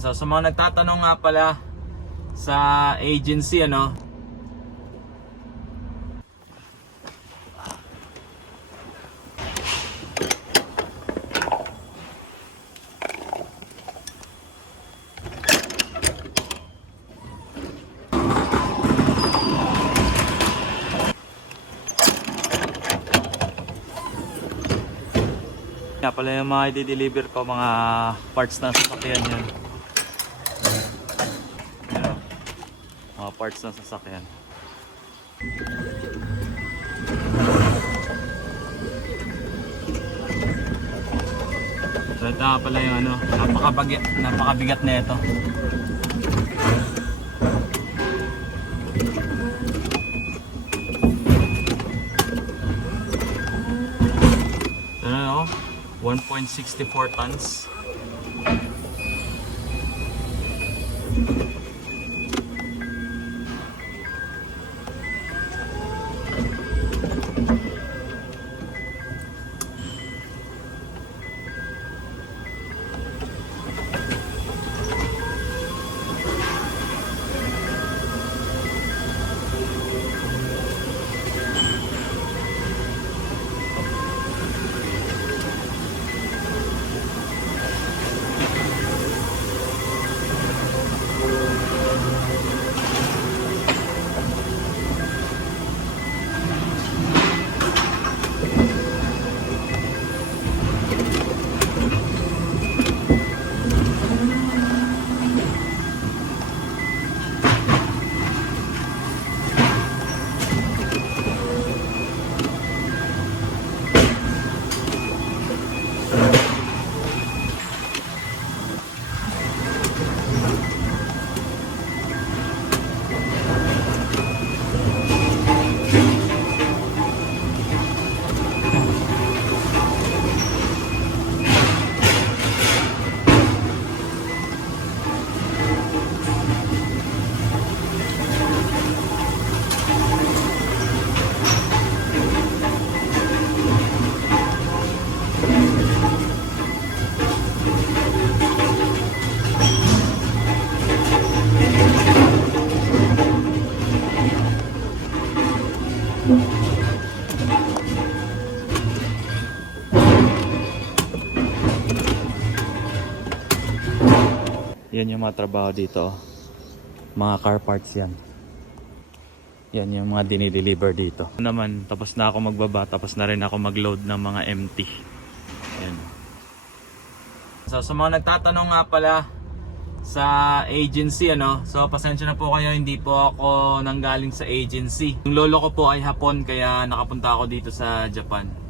So sa mga nagtatanong nga pala sa agency, nga pala yung mga i-deliver ko, mga parts na sasakyan yan. Ayan, mga parts na sasakyan. So ito nga pala yung napakabigat na ito. Ano, 1.64 tons. Yan yung mga trabaho dito. Mga car parts yan. Yan yung mga dinideliver dito. Naman, tapos na ako magbaba, tapos na rin ako mag-load ng mga empty. Yan. So sa mga nagtatanong nga pala sa agency, so pasensya na po kayo, hindi po ako nanggaling sa agency. Yung lolo ko po ay Hapon, kaya nakapunta ako dito sa Japan.